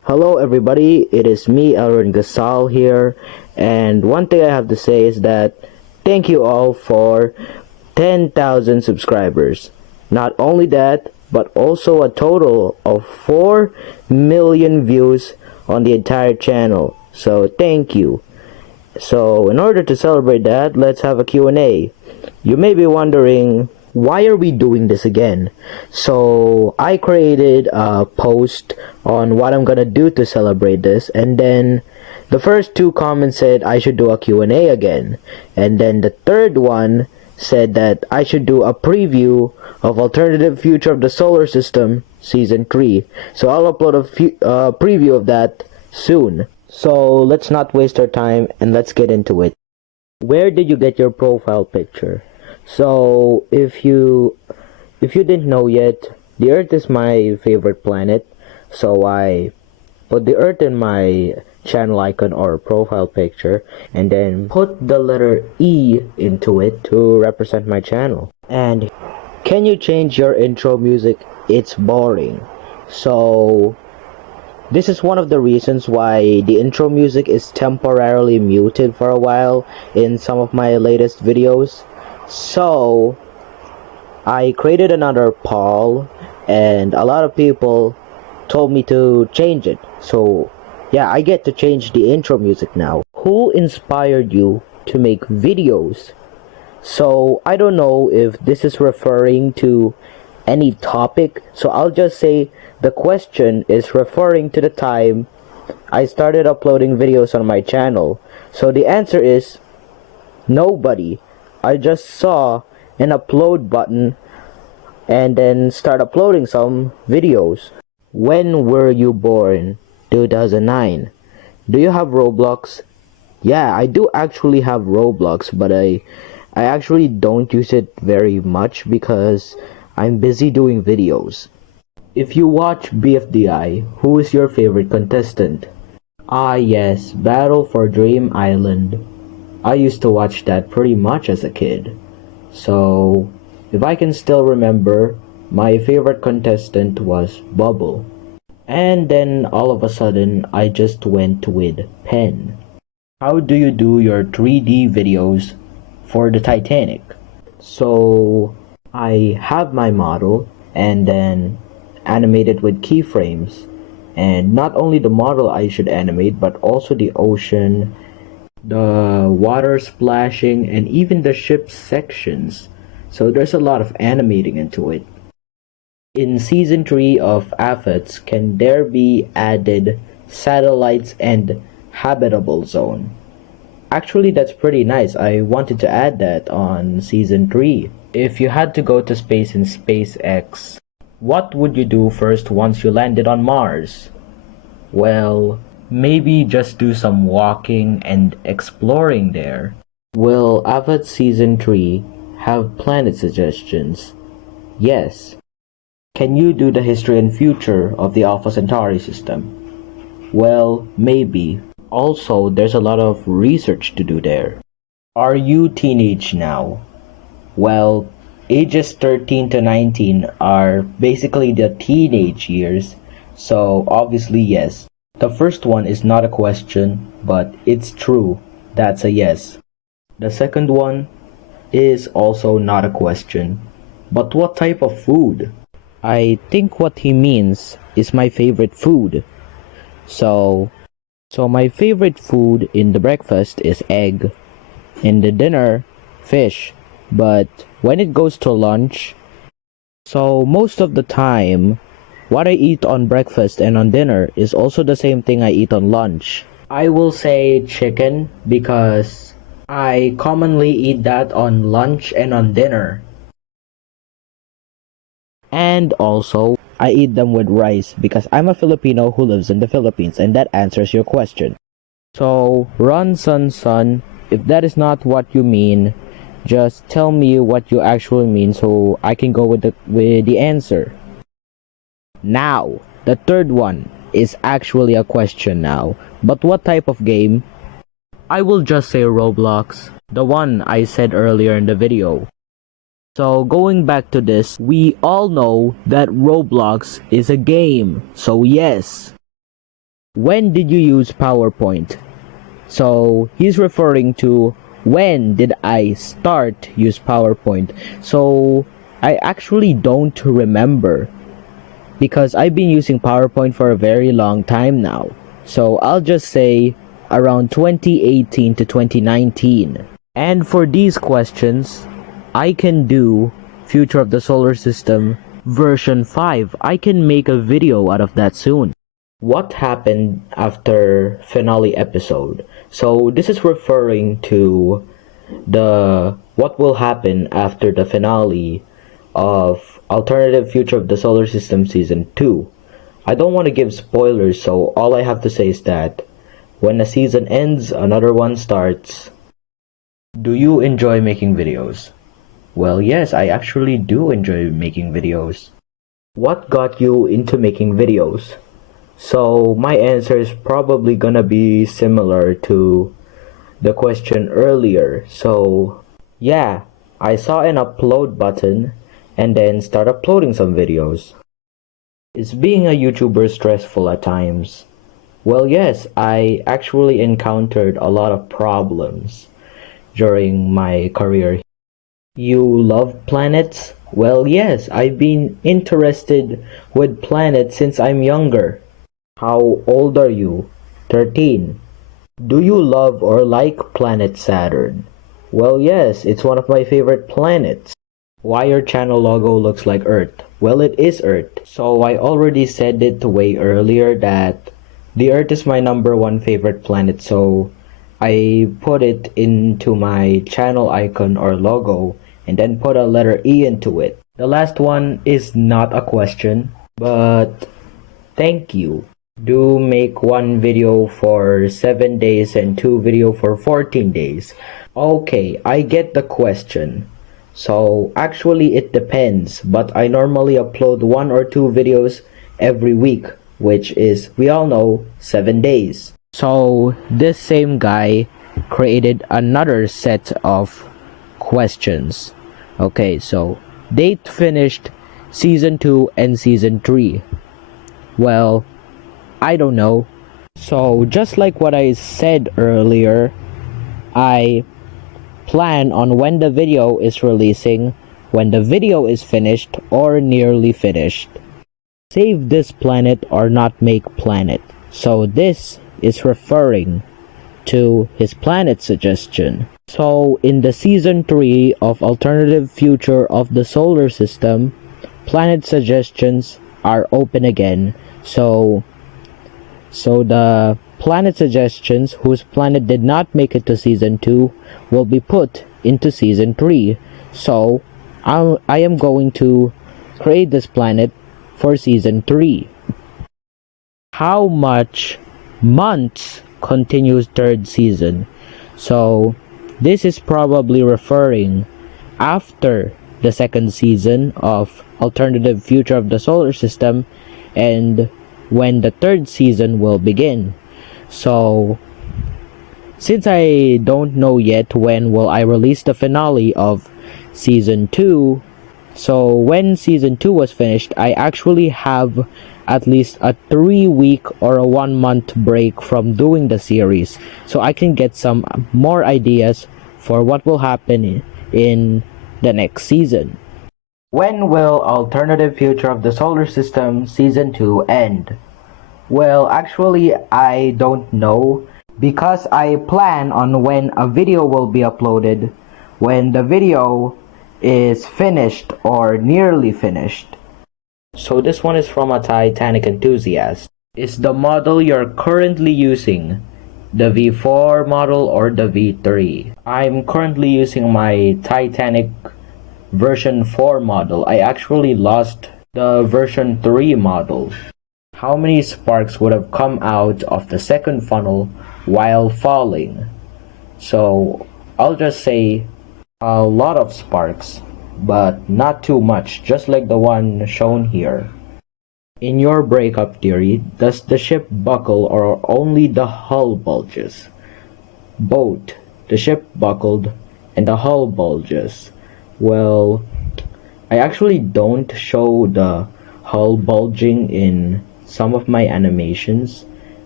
Hello everybody, it is me, Elrin Gasal here, and one thing I have to say is that thank you all for 10,000 subscribers. Not only that, but also a total of 4 million views on the entire channel. So thank you. So in order to celebrate that, let's have a Q&A. You may be wondering, why are we doing this again? So I created a post on what I'm gonna do to celebrate this, and then the first two comments said I should do a Q&A again, and then the third one said that I should do a preview of Alternative Future of the Solar System Season 3. So I'll upload a preview of that soon. So let's not waste our time and let's get into it. Where did you get your profile picture? So if you didn't know yet, the Earth is my favorite planet. So I put the Earth in my channel icon or profile picture and then put the letter E into it to represent my channel. And can you change your intro music? It's boring. So this is one of the reasons why the intro music is temporarily muted for a while in some of my latest videos. So I created another poll and a lot of people told me to change it. So yeah, I get to change the intro music now. Who inspired you to make videos? So I don't know if this is referring to any topic, so I'll just say the question is referring to the time I started uploading videos on my channel. So the answer is nobody. I just saw an upload button and then start uploading some videos. When were you born? 2009. Do you have Roblox? Yeah, I do actually have Roblox, but I actually don't use it very much because I'm busy doing videos. If you watch BFDI, who is your favorite contestant? Ah yes, Battle for Dream Island. I used to watch that pretty much as a kid. So, if I can still remember, my favorite contestant was Bubble. And then all of a sudden, I just went with Pen. How do you do your 3D videos for the Titanic? So, I have my model and then animate it with keyframes. And not only the model I should animate, but also the ocean, the water splashing, and even the ship's sections. So there's a lot of animating into it. In Season 3 of AFETS, can there be added satellites and habitable zone? Actually, that's pretty nice. I wanted to add that on Season 3. If you had to go to space in SpaceX, what would you do first once you landed on Mars? Well, maybe just do some walking and exploring there. Will AFET Season 3 have planet suggestions? Yes. Can you do the history and future of the Alpha Centauri system? Well, maybe. Also, there's a lot of research to do there. Are you teenage now? Well, ages 13 to 19 are basically the teenage years, so obviously yes. The first one is not a question, but it's true. That's a yes. The second one is also not a question. But what type of food? I think what he means is my favorite food. So my favorite food in the breakfast is egg. In the dinner, fish. But when it goes to lunch, so most of the time, what I eat on breakfast and on dinner is also the same thing I eat on lunch. I will say chicken because I commonly eat that on lunch and on dinner. And also, I eat them with rice because I'm a Filipino who lives in the Philippines, and that answers your question. So, run son, if that is not what you mean, just tell me what you actually mean so I can go with the answer. Now, the third one is actually a question now. But what type of game? I will just say Roblox, the one I said earlier in the video. So going back to this, we all know that Roblox is a game, so yes. When did you use PowerPoint? So he's referring to when did I start use PowerPoint. So I actually don't remember because I've been using PowerPoint for a very long time now. So I'll just say around 2018 to 2019. And for these questions, I can do Future of the Solar System version 5. I can make a video out of that soon. What happened after finale episode? So this is referring to the what will happen after the finale of Alternative Future of the Solar System Season 2. I don't want to give spoilers, so all I have to say is that when a season ends, another one starts. Do you enjoy making videos? Well, yes, I actually do enjoy making videos. What got you into making videos? So my answer is probably gonna be similar to the question earlier. So yeah, I saw an upload button and then start uploading some videos. Is being a YouTuber stressful at times? Well, yes, I actually encountered a lot of problems during my career. You love planets? Well, yes, I've been interested with planets since I'm younger. How old are you? 13. Do you love or like planet Saturn? Well, yes, it's one of my favorite planets. Why your channel logo looks like Earth? Well, it is Earth. So I already said it way earlier that the Earth is my number one favorite planet, so I put it into my channel icon or logo and then put a letter E into it. The last one is not a question, but thank you. Do make one video for 7 days and 2 video for 14 days. Okay, I get the question. So actually it depends, but I normally upload 1 or 2 videos every week, which is, we all know, 7 days. So this same guy created another set of questions. Okay, so date finished season 2 and season 3. Well, I don't know. So just like what I said earlier, I plan on when the video is releasing, when the video is finished or nearly finished. Save this planet or not make planet. So this is referring to his planet suggestion. So in the season 3 of Alternative Future of the Solar System, planet suggestions are open again. So the planet suggestions whose planet did not make it to season 2 will be put into season 3. So I am going to create this planet for season 3. How much months continues third season? So this is probably referring after the second season of Alternative Future of the Solar System and when the third season will begin. So since I don't know yet when will I release the finale of season 2, so when season 2 was finished, I actually have at least a 3-week or a 1-month break from doing the series, so I can get some more ideas for what will happen in the next season. When will Alternative Future of the Solar System Season 2 end? Well, actually, I don't know because I plan on when a video will be uploaded when the video is finished or nearly finished. So this one is from a Titanic enthusiast. Is the model you're currently using the V4 model or the V3? I'm currently using my Titanic version 4 model. I actually lost the version 3 model. How many sparks would have come out of the second funnel while falling? So I'll just say a lot of sparks, but not too much, just like the one shown here. In your breakup theory, does the ship buckle or only the hull bulges? Both. The ship buckled and the hull bulges. Well, I actually don't show the hull bulging in some of my animations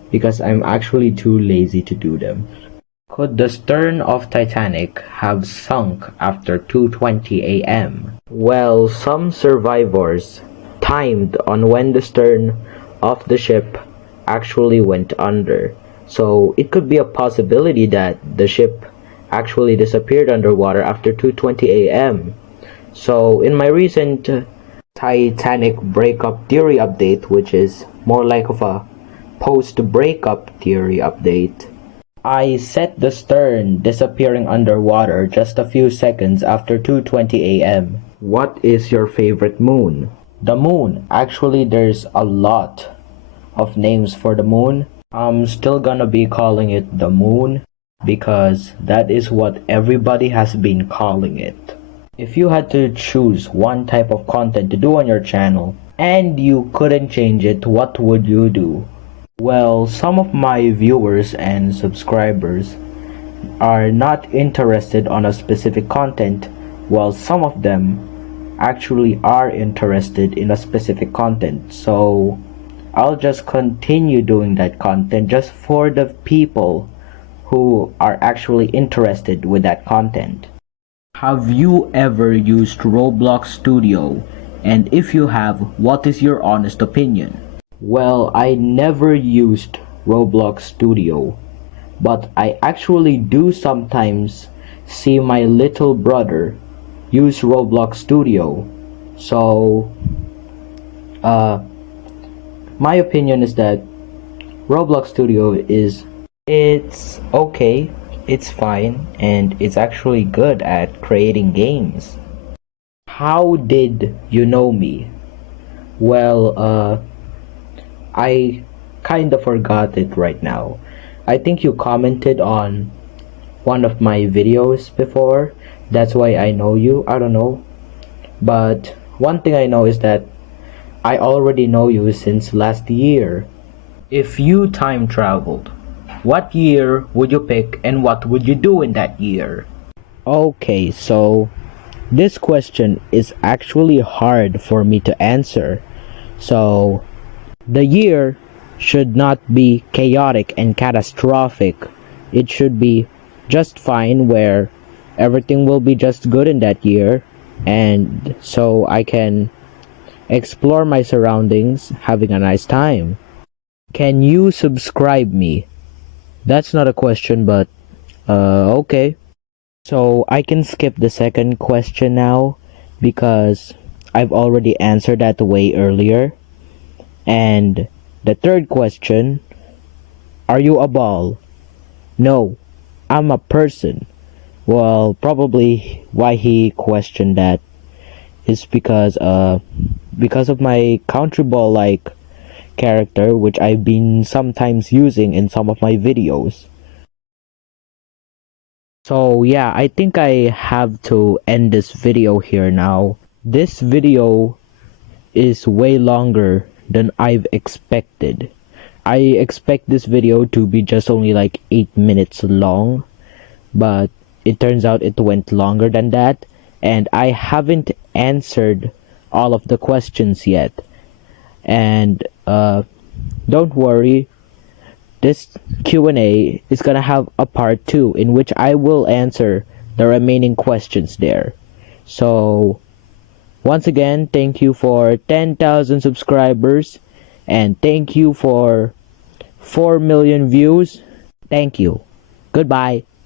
because I'm actually too lazy to do them. Could the stern of Titanic have sunk after 2:20 a.m.? Well, some survivors timed on when the stern of the ship actually went under. So it could be a possibility that the ship actually disappeared underwater after 2:20 a.m. So in my recent Titanic breakup theory update, which is more like of a post-breakup theory update, I set the stern disappearing underwater just a few seconds after 2:20 a.m. What is your favorite moon? The moon. Actually, there's a lot of names for the moon. I'm still gonna be calling it the moon because that is what everybody has been calling it. If you had to choose one type of content to do on your channel and you couldn't change it, what would you do? Well, some of my viewers and subscribers are not interested on a specific content, while some of them actually are interested in a specific content. So I'll just continue doing that content just for the people who are actually interested with that content. Have you ever used Roblox Studio? And if you have, what is your honest opinion? Well, I never used Roblox Studio, but I actually do sometimes see my little brother use Roblox Studio. So, my opinion is that Roblox Studio it's okay, it's fine, and it's actually good at creating games. How did you know me? Well, I kinda forgot it right now. I think you commented on one of my videos before. That's why I know you. I don't know. But one thing I know is that I already know you since last year. If you time traveled, what year would you pick and what would you do in that year? Okay, so this question is actually hard for me to answer. So the year should not be chaotic and catastrophic. It should be just fine, where everything will be just good in that year, and so I can explore my surroundings, having a nice time. Can you subscribe me? That's not a question, but okay. So I can skip the second question now because I've already answered that way earlier. And the third question, are you a ball? No, I'm a person. Well, probably why he questioned that is because of my country ball like character, which I've been sometimes using in some of my videos. So yeah, I think I have to end this video here now. This video is way longer than I've expected. I expect this video to be just only like 8 minutes long, but it turns out it went longer than that, and I haven't answered all of the questions yet. And don't worry, this Q&A is gonna have a part 2 in which I will answer the remaining questions there. So once again, thank you for 10,000 subscribers, and thank you for 4 million views. Thank you. Goodbye.